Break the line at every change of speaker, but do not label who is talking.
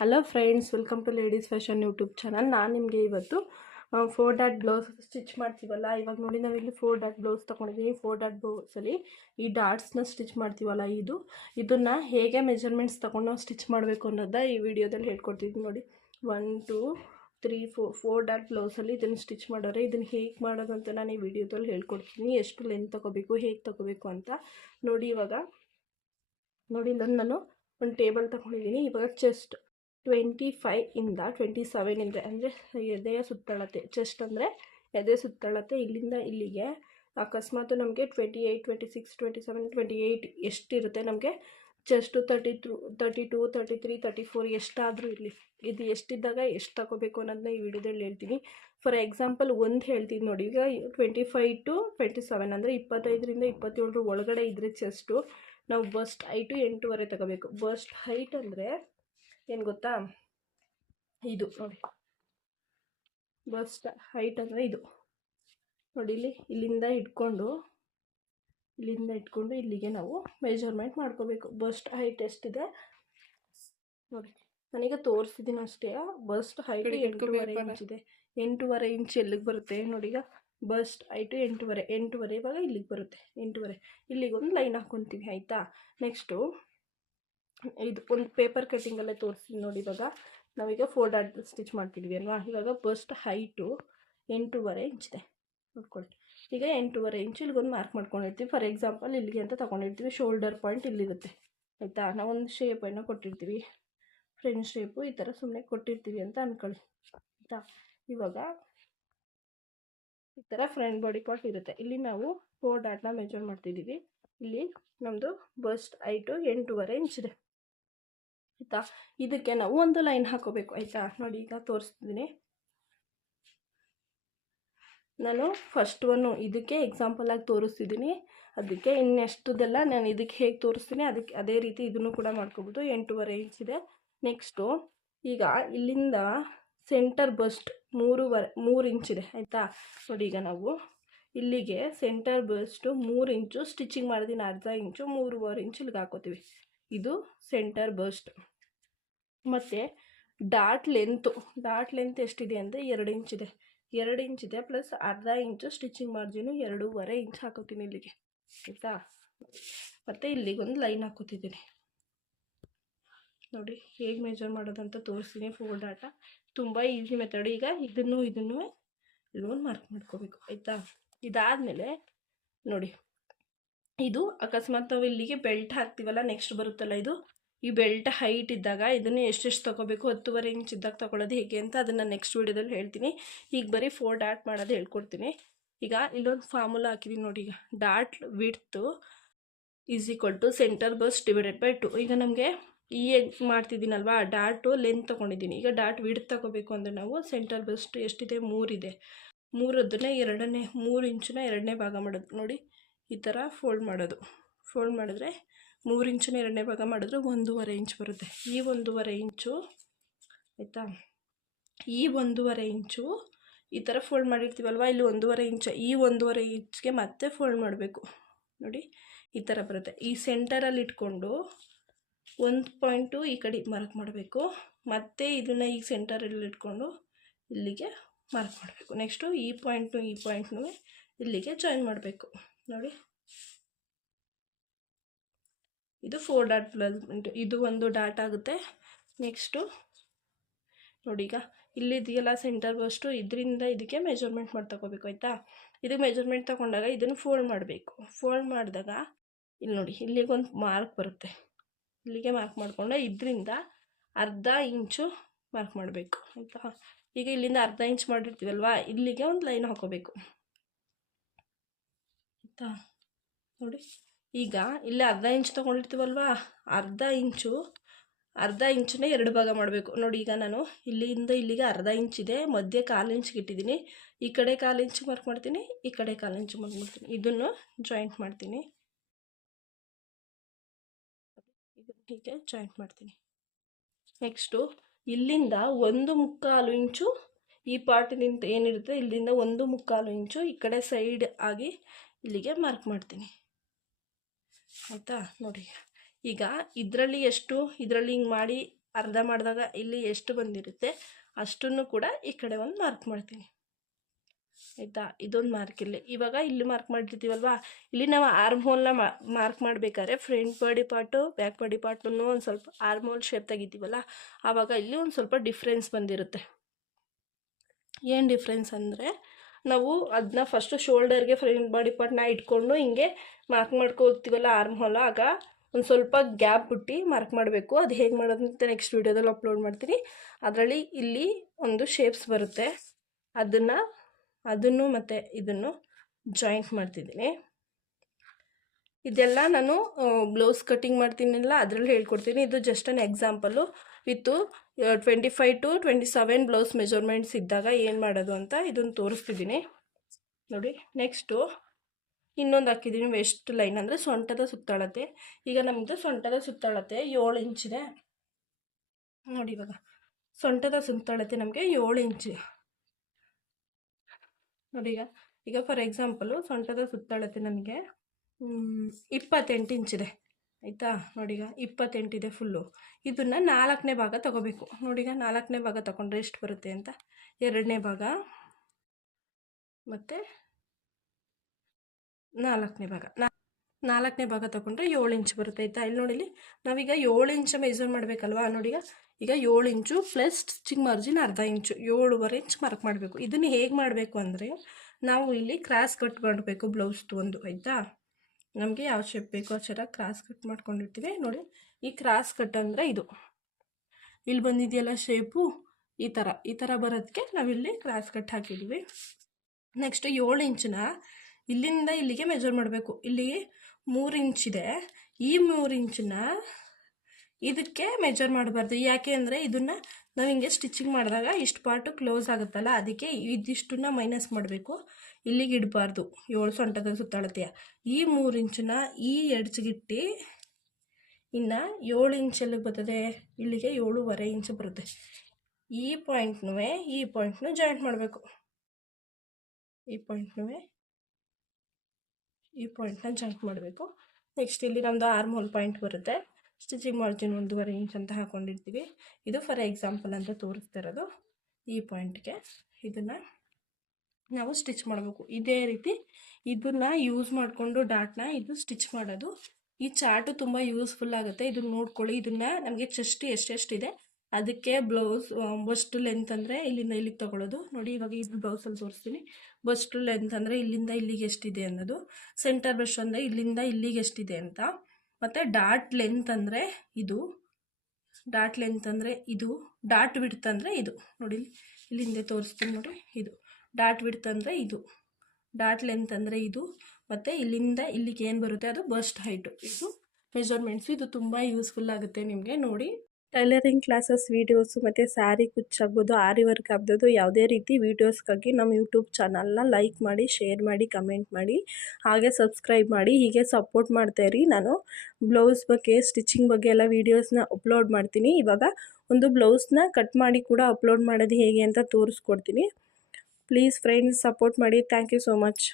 Hello friends welcome to ladies fashion YouTube channel ನಾನು ನಿಮಗೆ ಇವತ್ತು ಫೋರ್ ಡಾಟ್ ಬ್ಲೌಸ್ ಸ್ಟಿಚ್ ಮಾಡ್ತೀವಲ್ಲ? ಇವಾಗ ನೋಡಿ ನಾವಿಲ್ಲಿ ಫೋರ್ ಡಾಟ್ ಬ್ಲೌಸ್ ತೊಗೊಂಡಿದ್ದೀನಿ ಫೋರ್ ಡಾಟ್ ಬ್ಲೌಸಲ್ಲಿ ಈ ಡಾಟ್ಸ್ನ ಸ್ಟಿಚ್ ಮಾಡ್ತೀವಲ್ಲ ಇದು? ಇದನ್ನು ಹೇಗೆ ಮೆಜರ್ಮೆಂಟ್ಸ್ ತೊಗೊಂಡು ನಾವು ಸ್ಟಿಚ್ ಮಾಡಬೇಕು ಅನ್ನೋದ ಈ ವಿಡಿಯೋದಲ್ಲಿ ಹೇಳ್ಕೊಡ್ತೀವಿ ನೋಡಿ. One two three four four dot ಬ್ಲೌಸಲ್ಲಿ ಇದನ್ನು ಸ್ಟಿಚ್ ಮಾಡೋರೆ. ಇದನ್ನು ಹೇಗೆ ಮಾಡೋದು ಅಂತ ನಾನು ಈ ವಿಡಿಯೋದಲ್ಲಿ ಹೇಳ್ಕೊಡ್ತೀನಿ. ಎಷ್ಟು ಲೆಂತ್ ತೊಗೋಬೇಕು, ಹೇಗೆ ತೊಗೋಬೇಕು ಅಂತ ನೋಡಿ ಇವಾಗ. ನೋಡಿ ಇಲ್ಲೊಂದು ನಾನು ಒಂದು ಟೇಬಲ್ ತೊಗೊಂಡಿದ್ದೀನಿ ಇವಾಗ ಚೆಸ್ಟ್ ಟ್ವೆಂಟಿ ಫೈ ಇಂದ ಟ್ವೆಂಟಿ ಸೆವೆನ್ ಇಂದ, ಅಂದರೆ ಎದೆಯ ಸುತ್ತಳತೆ ಚೆಸ್ಟ್ ಅಂದರೆ ಎದೆ ಸುತ್ತಳತೆ ಇಲ್ಲಿಂದ ಇಲ್ಲಿಗೆ. ಅಕಸ್ಮಾತ್ ನಮಗೆ twenty eight twenty six twenty seven twenty eight ಎಷ್ಟಿರುತ್ತೆ ನಮಗೆ? Chest thirty through thirty two thirty three thirty four ಎಷ್ಟಾದರೂ ಇರಲಿ. ಇದು ಎಷ್ಟಿದ್ದಾಗ ಎಷ್ಟು ತಗೋಬೇಕು ಅನ್ನೋದನ್ನ ಈ ವಿಡಿಯೋದಲ್ಲಿ ಹೇಳ್ತೀನಿ. ಫಾರ್ ಎಕ್ಸಾಂಪಲ್ ಒಂದು ಹೇಳ್ತೀನಿ ನೋಡಿ. ಈಗ twenty five to twenty seven ಅಂದರೆ ಇಪ್ಪತ್ತೈದರಿಂದ ಇಪ್ಪತ್ತೇಳರ ಒಳಗಡೆ ಇದ್ದರೆ ಚೆಸ್ಟು ನಾವು ಬಸ್ಟ್ ಹೈಟು ಎಂಟೂವರೆ ತಗೋಬೇಕು. ಬಸ್ಟ್ ಹೈಟ್ ಅಂದರೆ ಏನು ಗೊತ್ತಾ? ಇದು ನೋಡಿ. ಬಸ್ಟ್ ಹೈಟ್ ಅಂದರೆ ಇದು. ನೋಡಿ ಇಲ್ಲಿ ಇಲ್ಲಿಂದ ಇಟ್ಕೊಂಡು ಇಲ್ಲಿಂದ ಇಟ್ಕೊಂಡು ಇಲ್ಲಿಗೆ ನಾವು ಮೆಜರ್ಮೆಂಟ್ ಮಾಡ್ಕೋಬೇಕು. ಬಸ್ಟ್ ಹೈಟ್ ಎಷ್ಟಿದೆ? ನೋಡಿ ನನಗೆ ತೋರಿಸಿದ್ದೀನಿ ಅಷ್ಟೇ. ಬಸ್ಟ್ ಹೈಟ್ ಎಂಟೂವರೆ ಇಂಚ್ ಇದೆ. ಎಂಟೂವರೆ ಇಂಚ್ ಎಲ್ಲಿಗೆ ಬರುತ್ತೆ? ನೋಡಿ ಈಗ ಬಸ್ಟ್ ಹೈಟು ಎಂಟೂವರೆ ಎಂಟೂವರೆ ಇವಾಗ ಇಲ್ಲಿಗೆ ಬರುತ್ತೆ. ಎಂಟೂವರೆ. ಇಲ್ಲಿಗೆ ಒಂದು ಲೈನ್ ಹಾಕ್ಕೊತೀವಿ ಆಯಿತಾ? ನೆಕ್ಸ್ಟು ಇದು ಒಂದು ಪೇಪರ್ ಕಟ್ಟಿಂಗಲ್ಲೇ ತೋರಿಸ್ತೀನಿ ನೋಡಿ ಇವಾಗ. ನಾವೀಗ ಫೋರ್ ಡಾಟ್ ಸ್ಟಿಚ್ ಮಾಡ್ತಿದ್ವಿ ಅಲ್ವಾ? ಇವಾಗ ಬಸ್ಟ್ ಹೈಟು ಎಂಟೂವರೆ ಇಂಚಿದೆ ನೋಡ್ಕೊಳ್ಳಿ. ಈಗ ಎಂಟೂವರೆ ಇಂಚು ಇಲ್ಲಿಗೊಂದು ಮಾರ್ಕ್ ಮಾಡ್ಕೊಂಡಿರ್ತೀವಿ. ಫಾರ್ ಎಕ್ಸಾಂಪಲ್ ಇಲ್ಲಿಗೆ ಅಂತ ತೊಗೊಂಡಿರ್ತೀವಿ. Shoulder point ಇಲ್ಲಿರುತ್ತೆ. ಆಯಿತಾ? ನಾವೊಂದು ಶೇಪನ್ನು ಕೊಟ್ಟಿರ್ತೀವಿ. ಫ್ರೆಂಡ್ ಶೇಪು ಈ ಥರ ಸುಮ್ಮನೆ ಕೊಟ್ಟಿರ್ತೀವಿ ಅಂತ ಅಂದ್ಕೊಳ್ಳಿ ಆಯಿತಾ? ಇವಾಗ ಈ ಥರ ಫ್ರಂಟ್ ಬಾಡಿ ಪಾರ್ಟ್ ಇರುತ್ತೆ. ಇಲ್ಲಿ ನಾವು ಫೋರ್ ಡಾಟ್ನ ಮೆಜರ್ ಮಾಡ್ತಿದ್ದೀವಿ. ಇಲ್ಲಿ ನಮ್ಮದು ಬಸ್ಟ್ ಹೈಟು ಎಂಟೂವರೆ ಇಂಚಿದೆ ಆಯಿತಾ? ಇದಕ್ಕೆ ನಾವು ಒಂದು ಲೈನ್ ಹಾಕೋಬೇಕು, ಆಯಿತಾ? ನೋಡಿ, ಈಗ ತೋರಿಸ್ತಿದ್ದೀನಿ. ನಾನು ಫಸ್ಟ್ ಒನ್ನು ಇದಕ್ಕೆ ಎಕ್ಸಾಂಪಲ್ ಆಗಿ ತೋರಿಸ್ತಿದ್ದೀನಿ. ಅದಕ್ಕೆ ಇನ್ನೆಷ್ಟುದೆಲ್ಲ ನಾನು ಇದಕ್ಕೆ ಹೇಗೆ ತೋರಿಸ್ತೀನಿ, ಅದಕ್ಕೆ ಅದೇ ರೀತಿ ಇದನ್ನು ಕೂಡ ಮಾಡ್ಕೋಬೋದು. ಎಂಟೂವರೆ ಇಂಚಿದೆ ನೆಕ್ಸ್ಟು ಈಗ ಇಲ್ಲಿಂದ ಸೆಂಟರ್ ಬಸ್ಟ್ ಮೂರುವರೆ, ಮೂರು ಇಂಚಿದೆ ಆಯಿತಾ? ನೋಡಿ, ಈಗ ನಾವು ಇಲ್ಲಿಗೆ ಸೆಂಟರ್ ಬಸ್ಟು ಮೂರು ಇಂಚು ಸ್ಟಿಚಿಂಗ್ ಮಾಡಿದ್ದೀನಿ ಅರ್ಧ ಇಂಚು ಮೂರುವರೆ ಇಂಚು ಇಲ್ಲಿಗೆ ಹಾಕೋತೀವಿ. ಇದು ಸೆಂಟರ್ ಬಸ್ಟ್ ಮತ್ತು ಡಾಟ್ ಲೆಂತು, ಡಾಟ್ ಲೆಂತ್ ಎಷ್ಟಿದೆ ಅಂದರೆ ಎರಡು ಇಂಚಿದೆ ಎರಡು ಇಂಚಿದೆ ಪ್ಲಸ್ ಅರ್ಧ ಇಂಚು ಸ್ಟಿಚಿಂಗ್ ಮಾರ್ಜಿನು ಎರಡೂವರೆ ಇಂಚ್ ಹಾಕೋತೀನಿ ಇಲ್ಲಿಗೆ, ಆಯಿತಾ? ಮತ್ತು ಇಲ್ಲಿಗೊಂದು ಲೈನ್ ಹಾಕೋತಿದ್ದೀನಿ. ನೋಡಿ, ಹೇಗೆ ಮೆಜರ್ ಮಾಡೋದಂತ ತೋರಿಸ್ತೀನಿ ಫೋರ್ ಡಾಟಾ ತುಂಬ ಈಸಿ ಮೆಥಡ್ ಈಗ ಇದನ್ನು ಇದನ್ನು ಲೋನ್ ಮಾರ್ಕ್ ಮಾಡ್ಕೋಬೇಕು, ಆಯಿತಾ? ಇದಾದಮೇಲೆ ನೋಡಿ, ಇದು ಅಕಸ್ಮಾತ್ ನಾವು ಇಲ್ಲಿಗೆ ಬೆಲ್ಟ್ ಹಾಕ್ತೀವಲ್ಲ ನೆಕ್ಸ್ಟ್ ಬರುತ್ತಲ್ಲ ಇದು? ಈ ಬೆಲ್ಟ್ ಹೈಟ್ ಇದ್ದಾಗ ಇದನ್ನು ಎಷ್ಟೆಷ್ಟು ತೊಗೋಬೇಕು? ಹತ್ತುವರೆ ಇಂಚ್ ಇದ್ದಾಗ ತೊಗೊಳೋದು ಹೇಗೆ ಅಂತ ಅದನ್ನು ನೆಕ್ಸ್ಟ್ ವೀಡಿಯೋದಲ್ಲಿ ಹೇಳ್ತೀನಿ. ಈಗ ಬರೀ ಫೋರ್ ಡಾಟ್ ಮಾಡೋದು ಹೇಳ್ಕೊಡ್ತೀನಿ. ಈಗ ಇಲ್ಲೊಂದು ಫಾರ್ಮುಲಾ ಹಾಕಿದ್ದೀನಿ ನೋಡಿ ಈಗ. Dot width is equal to centre bust divided by two ಈಗ ನಮಗೆ ಈ ಎಗ್ ಮಾಡ್ತಿದ್ದೀನಲ್ವಾ? ಡಾಟು ಲೆಂತ್ ತೊಗೊಂಡಿದ್ದೀನಿ. ಈಗ ಡಾಟ್ ವಿಡ್ ತೊಗೋಬೇಕು ಅಂದರೆ ನಾವು ಸೆಂಟರ್ ಬಸ್ಟ್ ಎಷ್ಟಿದೆ? ಮೂರಿದೆ ಮೂರದನ್ನ ಎರಡನೇ, ಮೂರು ಇಂಚನ್ನ ಎರಡನೇ ಭಾಗ ಮಾಡೋದು. ನೋಡಿ, ಈ ಥರ ಫೋಲ್ಡ್ ಮಾಡೋದು. ಫೋಲ್ಡ್ ಮಾಡಿದ್ರೆ ಮೂರು ಇಂಚನ್ನ ಎರಡನೇ ಭಾಗ ಮಾಡಿದ್ರೆ ಒಂದೂವರೆ ಇಂಚ್ ಬರುತ್ತೆ. ಈ ಒಂದೂವರೆ ಇಂಚು ಆಯಿತಾ? ಈ ಒಂದೂವರೆ ಇಂಚು ಈ ಥರ ಫೋಲ್ಡ್ ಮಾಡಿರ್ತೀವಲ್ವ? ಇಲ್ಲಿ ಒಂದೂವರೆ ಇಂಚು, ಈ ಒಂದೂವರೆ ಇಂಚ್ಗೆ ಮತ್ತೆ ಫೋಲ್ಡ್ ಮಾಡಬೇಕು. ನೋಡಿ, ಈ ಥರ ಬರುತ್ತೆ. ಈ ಸೆಂಟರಲ್ಲಿ ಇಟ್ಕೊಂಡು ಒಂದು ಪಾಯಿಂಟು ಈ ಕಡೆ ಮಾರ್ಕ್ ಮಾಡಬೇಕು. ಮತ್ತು ಇದನ್ನು ಈ ಸೆಂಟರಲ್ಲಿ ಇಟ್ಕೊಂಡು ಇಲ್ಲಿಗೆ ಮಾರ್ಕ್ ಮಾಡಬೇಕು. ನೆಕ್ಸ್ಟು ಈ ಪಾಯಿಂಟ್ನು ಈ ಪಾಯಿಂಟ್ನೂ ಇಲ್ಲಿಗೆ ಜಾಯಿನ್ ಮಾಡಬೇಕು. ನೋಡಿ. ಇದು ಫೋರ್ ಡಾಟ್ ಪ್ಲಸ್ ಇದು ಒಂದು ಡಾಟ್ ಆಗುತ್ತೆ. ನೆಕ್ಸ್ಟು ನೋಡಿ ಈಗ ಇಲ್ಲಿದೆಯಲ್ಲ ಸೆಂಟರ್ ಬಸ್ಟು ಇದರಿಂದ ಇದಕ್ಕೆ ಮೆಜರ್ಮೆಂಟ್ ಮಾಡಿ ತಗೋಬೇಕು ಆಯಿತಾ? ಇದು ಮೆಜರ್ಮೆಂಟ್ ತಗೊಂಡಾಗ ಇದನ್ನು ಫೋಲ್ಡ್ ಮಾಡಬೇಕು. ಫೋಲ್ಡ್ ಮಾಡಿದಾಗ ಇಲ್ಲಿ ನೋಡಿ ಇಲ್ಲಿಗೊಂದು ಮಾರ್ಕ್ ಬರುತ್ತೆ. ಇಲ್ಲಿಗೆ ಮಾರ್ಕ್ ಮಾಡಿಕೊಂಡು ಇದರಿಂದ ಅರ್ಧ ಇಂಚು ಮಾರ್ಕ್ ಮಾಡಬೇಕು ಆಯಿತಾ? ಈಗ ಇಲ್ಲಿಂದ ಅರ್ಧ ಇಂಚ್ ಮಾಡಿರ್ತೀವಲ್ವಾ? ಇಲ್ಲಿಗೆ ಒಂದು ಲೈನ್ ಹಾಕೋಬೇಕು. ಆಯಿತಾ? ನೋಡಿ. ಈಗ ಇಲ್ಲಿ ಅರ್ಧ ಇಂಚ್ ತೊಗೊಂಡಿರ್ತೀವಲ್ವಾ? ಅರ್ಧ ಇಂಚು, ಅರ್ಧ ಇಂಚನ್ನೇ ಎರಡು ಭಾಗ ಮಾಡಬೇಕು. ನೋಡಿ ಈಗ ನಾನು ಇಲ್ಲಿಂದ ಇಲ್ಲಿಗೆ ಅರ್ಧ ಇಂಚಿದೆ ಮಧ್ಯೆ ಕಾಲು ಇಂಚ್ಗೆ ಇಟ್ಟಿದ್ದೀನಿ. ಈ ಕಡೆ ಕಾಲು ಇಂಚ್ ಮಾರ್ಕ್ ಮಾಡ್ತೀನಿ, ಈ ಕಡೆ ಕಾಲು ಇಂಚು ಮಾರ್ಕ್ ಮಾಡ್ತೀನಿ. ಇದನ್ನು ಜಾಯಿಂಟ್ ಮಾಡ್ತೀನಿ. ಹೀಗೆ ಜಾಯಿಂಟ್ ಮಾಡ್ತೀನಿ. ನೆಕ್ಸ್ಟು ಇಲ್ಲಿಂದ ಒಂದು ಮುಕ್ಕಾಲು ಇಂಚು, ಈ ಪಾರ್ಟಿನಿಂದ ಏನಿರುತ್ತೆ, ಇಲ್ಲಿಂದ ಒಂದು ಮುಕ್ಕಾಲು ಇಂಚು, ಈ ಕಡೆ ಸೈಡ್ ಆಗಿ ಇಲ್ಲಿಗೆ ಮಾರ್ಕ್ ಮಾಡ್ತೀನಿ. ಆಯಿತಾ? ನೋಡಿ, ಈಗ ಇದರಲ್ಲಿ ಎಷ್ಟು, ಇದರಲ್ಲಿ ಹಿಂಗೆ ಮಾಡಿ ಅರ್ಧ ಮಾಡಿದಾಗ ಇಲ್ಲಿ ಎಷ್ಟು ಬಂದಿರುತ್ತೆ, ಅಷ್ಟನ್ನು ಕೂಡ ಈ ಕಡೆ ಒಂದು ಮಾರ್ಕ್ ಮಾಡ್ತೀನಿ. ಆಯಿತಾ? ಇದೊಂದು ಮಾರ್ಕ್ ಇಲ್ಲಿ. ಇವಾಗ ಇಲ್ಲಿ ಮಾರ್ಕ್ ಮಾಡಿರ್ತೀವಲ್ವಾ ಇಲ್ಲಿ ನಾವು ಆರ್ಮ್ ಹೋಲ್ನ ಮಾರ್ಕ್ ಮಾಡಬೇಕಾದ್ರೆ front body part back body ಪಾರ್ಟನ್ನು ಒಂದು ಸ್ವಲ್ಪ ಆರ್ಮ್ ಹೋಲ್ ಶೇಪ್ ತೆಗಿತೀವಲ್ಲ, ಆವಾಗ ಇಲ್ಲಿ ಒಂದು ಸ್ವಲ್ಪ ಡಿಫ್ರೆನ್ಸ್ ಬಂದಿರುತ್ತೆ. ಏನು ಡಿಫ್ರೆನ್ಸ್ ಅಂದರೆ ನಾವು ಅದನ್ನ ಫಸ್ಟು ಶೋಲ್ಡರ್ಗೆ ಫ್ರಂಟ್ ಬಾಡಿ ಪಾರ್ಟ್ನ ಇಟ್ಕೊಂಡು ಹಿಂಗೆ ಮಾರ್ಕ್ ಮಾಡ್ಕೋತೀವಲ್ಲ ಆರ್ಮ್ ಹೊಲ ಆಗ ಒಂದು ಸ್ವಲ್ಪ ಗ್ಯಾಪ್ ಬಿಟ್ಟು ಮಾರ್ಕ್ ಮಾಡಬೇಕು. ಅದು ಹೇಗೆ ಮಾಡೋದು ಅಂತ ನೆಕ್ಸ್ಟ್ ವೀಡಿಯೋದಲ್ಲಿ ಅಪ್ಲೋಡ್ ಮಾಡ್ತೀನಿ. ಅದರಲ್ಲಿ ಇಲ್ಲಿ ಒಂದು ಶೇಪ್ಸ್ ಬರುತ್ತೆ. ಅದನ್ನು ಅದನ್ನು ಮತ್ತು ಇದನ್ನು ಜಾಯಿಂಟ್ ಮಾಡ್ತಿದ್ದೀನಿ. ಇದೆಲ್ಲ ನಾನು ಬ್ಲೌಸ್ ಕಟ್ಟಿಂಗ್ ಮಾಡ್ತೀನಲ್ಲ ಅದರಲ್ಲಿ ಹೇಳ್ಕೊಡ್ತೀನಿ. ಇದು just an example with twenty five to twenty seven blouse measurements ಇದ್ದಾಗ ಏನು ಮಾಡೋದು ಅಂತ ಇದನ್ನು ತೋರಿಸ್ತಿದ್ದೀನಿ ನೋಡಿ ನೆಕ್ಸ್ಟು ಇನ್ನೊಂದು ಹಾಕಿದ್ದೀನಿ ವೆಸ್ಟ್ ಲೈನ್ ಅಂದರೆ ಸೊಂಟದ ಸುತ್ತಳತೆ. ಈಗ ನಮ್ಮದು ಸೊಂಟದ ಸುತ್ತಳತೆ ಏಳು ಇಂಚಿದೆ ನೋಡಿ ಇವಾಗ, ಸೊಂಟದ ಸುತ್ತಳತೆ ನಮಗೆ ಏಳು ಇಂಚು ನೋಡಿ ಈಗ ಈಗ ಫಾರ್ ಎಕ್ಸಾಂಪಲು ಸೊಂಟದ ಸುತ್ತಳತೆ ನಮಗೆ ಇಪ್ಪತ್ತೆಂಟು ಇಂಚಿದೆ ಆಯಿತಾ? ನೋಡೀಗ ಇಪ್ಪತ್ತೆಂಟಿದೆ ಫುಲ್ಲು ಇದನ್ನು ನಾಲ್ಕನೇ ಭಾಗ ತೊಗೋಬೇಕು. ನೋಡಿಗ ನಾಲ್ಕನೇ ಭಾಗ ತೊಗೊಂಡ್ರೆ ಎಷ್ಟು ಬರುತ್ತೆ ಅಂತ? ಎರಡನೇ ಭಾಗ ಮತ್ತು ನಾಲ್ಕನೇ ಭಾಗ. ನಾಲ್ಕನೇ ಭಾಗ ತೊಗೊಂಡ್ರೆ ಏಳು ಇಂಚ್ ಬರುತ್ತೆ ಆಯಿತಾ? ಇಲ್ಲಿ ನೋಡಿಲಿ ನಾವೀಗ ಏಳು ಇಂಚ್ ಮೆಜರ್ ಮಾಡಬೇಕಲ್ವಾ? ನೋಡಿಗ ಈಗ ಏಳು ಇಂಚು ಪ್ಲಸ್ ಸ್ಟಿಚಿಂಗ್ ಮಾರ್ಜಿನ್ ಅರ್ಧ ಇಂಚು ಏಳುವರೆ ಇಂಚ್ ಮಾರ್ಕ್ ಮಾಡಬೇಕು. ಇದನ್ನು ಹೇಗೆ ಮಾಡಬೇಕು ಅಂದರೆ ನಾವು ಇಲ್ಲಿ ಕ್ರಾಸ್ ಕಟ್ ಮಾಡಬೇಕು ಬ್ಲೌಸ್ದು ಒಂದು ಆಯಿತಾ? ನಮಗೆ ಯಾವ ಶೇಪ್ ಬೇಕೋ ಆ ಥರ ಕ್ರಾಸ್ ಕಟ್ ಮಾಡ್ಕೊಂಡಿರ್ತೀವಿ. ನೋಡಿ, ಈ ಕ್ರಾಸ್ ಕಟ್ ಅಂದರೆ ಇದು. ಇಲ್ಲಿ ಬಂದಿದೆಯಲ್ಲ ಶೇಪು ಈ ಥರ ಈ ಥರ ಬರೋದಕ್ಕೆ ನಾವಿಲ್ಲಿ ಕ್ರಾಸ್ ಕಟ್ ಹಾಕಿದ್ವಿ. ನೆಕ್ಸ್ಟ್ ಏಳು ಇಂಚನ್ನ ಇಲ್ಲಿಂದ ಇಲ್ಲಿಗೆ ಮೆಜರ್ ಮಾಡಬೇಕು. ಇಲ್ಲಿ ಮೂರು ಇಂಚಿದೆ ಈ ಮೂರು ಇಂಚನ್ನ ಇದಕ್ಕೆ ಮೆಜರ್ ಮಾಡಬಾರ್ದು. ಯಾಕೆ ಅಂದರೆ ಇದನ್ನು ನಾವು ಹಿಂಗೆ ಸ್ಟಿಚಿಂಗ್ ಮಾಡಿದಾಗ ಇಷ್ಟು ಪಾರ್ಟು ಕ್ಲೋಸ್ ಆಗುತ್ತಲ್ಲ, ಅದಕ್ಕೆ ಇದಿಷ್ಟನ್ನ ಮೈನಸ್ ಮಾಡಬೇಕು. ಇಲ್ಲಿಗೆ ಇಡಬಾರ್ದು. ಏಳು ಸೊಂಟದ ಸುತ್ತಾಳತೆಯ. ಈ ಮೂರು ಇಂಚನ್ನ ಈ ಎಡ್ಜ್ಗಿಟ್ಟು ಇನ್ನು ಏಳು ಇಂಚಲ್ಲಿ ಬರ್ತದೆ? ಇಲ್ಲಿಗೆ ಏಳುವರೆ ಇಂಚು ಬರುತ್ತೆ. ಈ ಪಾಯಿಂಟ್ನೂ ಈ ಪಾಯಿಂಟ್ನು ಜಾಯಿಂಟ್ ಮಾಡಬೇಕು. ಈ ಪಾಯಿಂಟ್ನೂ ಈ ಪಾಯಿಂಟ್ನ ಜಾಯಿಂಟ್ ಮಾಡಬೇಕು. ನೆಕ್ಸ್ಟ್ ಇಲ್ಲಿ ನಮ್ಮದು ಆರ್ಮೋಲ್ ಪಾಯಿಂಟ್ ಬರುತ್ತೆ. ಸ್ಟಿಚಿಂಗ್ ಮಾರ್ಜಿನ್ ಒಂದೂವರೆ ಇಂಚ್ ಅಂತ ಹಾಕೊಂಡಿರ್ತೀವಿ. ಇದು ಫಾರ್ ಎಕ್ಸಾಂಪಲ್ ಅಂತ ತೋರಿಸ್ತಾ ಇರೋದು. ಈ ಪಾಯಿಂಟ್ಗೆ ಇದನ್ನು ನಾವು ಸ್ಟಿಚ್ ಮಾಡಬೇಕು. ಇದೇ ರೀತಿ ಇದನ್ನ ಯೂಸ್ ಮಾಡಿಕೊಂಡು ಡಾಟ್ನ ಇದು ಸ್ಟಿಚ್ ಮಾಡೋದು. ಈ ಚಾರ್ಟು ತುಂಬ ಯೂಸ್ಫುಲ್ ಆಗುತ್ತೆ. ಇದನ್ನು ನೋಡ್ಕೊಳ್ಳಿ. ಇದನ್ನು ನಮಗೆ ಚೆಸ್ಟ್ ಎಷ್ಟೆಷ್ಟಿದೆ ಅದಕ್ಕೆ ಬ್ಲೌಸ್ ಬಸ್ಟ್ ಲೆಂತ್ ಅಂದರೆ ಇಲ್ಲಿಂದ ಇಲ್ಲಿಗೆ ತೊಗೊಳ್ಳೋದು ನೋಡಿ, ಇವಾಗ ಇದು ಬ್ಲೌಸಲ್ಲಿ ತೋರಿಸ್ತೀನಿ. ಬಸ್ಟ್ ಲೆಂತ್ ಅಂದರೆ ಇಲ್ಲಿಂದ ಇಲ್ಲಿಗೆ ಎಷ್ಟಿದೆ ಅನ್ನೋದು. ಸೆಂಟರ್ ಬ್ರಷ್ ಅಂದರೆ ಇಲ್ಲಿಂದ ಇಲ್ಲಿಗೆ ಎಷ್ಟಿದೆ ಅಂತ. ಮತ್ತು ಡಾಟ್ ಲೆಂತ್ ಅಂದರೆ ಇದು, ಡಾಟ್ ಲೆಂತ್ ಅಂದರೆ ಇದು, ಡಾಟ್ ವಿಡ್ತ್ ಅಂದರೆ ಇದು. ನೋಡಿ, ಇಲ್ಲಿ ಹಿಂದೆ ತೋರಿಸ್ತೀನಿ ನೋಡಿ, ಇದು. ಡಾಟ್ ವಿಡ್ತ್ ಅಂದರೆ ಇದು, ಡಾಟ್ ಲೆಂತ್ ಅಂದರೆ ಇದು, ಮತ್ತು ಇಲ್ಲಿಂದ ಇಲ್ಲಿಗೆ ಏನು ಬರುತ್ತೆ? ಅದು ಬಸ್ಟ್ ಹೈಟು ಇದು ಮೆಜರ್ಮೆಂಟ್ಸು ಇದು ತುಂಬ ಯೂಸ್ಫುಲ್ ಆಗುತ್ತೆ ನಿಮಗೆ, ನೋಡಿ. ಟೈಲರಿಂಗ್ ಕ್ಲಾಸಸ್, ವೀಡಿಯೋಸು ಮತ್ತು ಸ್ಯಾರಿ ಕುಚ್ಚಾಗ್ಬೋದು ಆರಿ ವರ್ಕ್ ಆಗ್ಬೋದು ಯಾವುದೇ ರೀತಿ ವೀಡಿಯೋಸ್ಗಾಗಿ ನಮ್ಮ ಯೂಟ್ಯೂಬ್ ಚಾನಲ್ನ ಲೈಕ್ ಮಾಡಿ, ಶೇರ್ ಮಾಡಿ, ಕಮೆಂಟ್ ಮಾಡಿ, ಹಾಗೆ ಸಬ್ಸ್ಕ್ರೈಬ್ ಮಾಡಿ, ಹೀಗೆ ಸಪೋರ್ಟ್ ಮಾಡ್ತಾಯಿರಿ ನಾನು ಬ್ಲೌಸ್ ಬಗ್ಗೆ, ಸ್ಟಿಚಿಂಗ್ ಬಗ್ಗೆ ಎಲ್ಲ ವೀಡಿಯೋಸ್ನ ಅಪ್ಲೋಡ್ ಮಾಡ್ತೀನಿ. ಇವಾಗ ಒಂದು ಬ್ಲೌಸ್ನ ಕಟ್ ಮಾಡಿ ಕೂಡ ಅಪ್ಲೋಡ್ ಮಾಡೋದು ಹೇಗೆ ಅಂತ ತೋರಿಸ್ಕೊಡ್ತೀನಿ. ಪ್ಲೀಸ್ ಫ್ರೆಂಡ್ಸ್ ಸಪೋರ್ಟ್ ಮಾಡಿ. Thank you so much.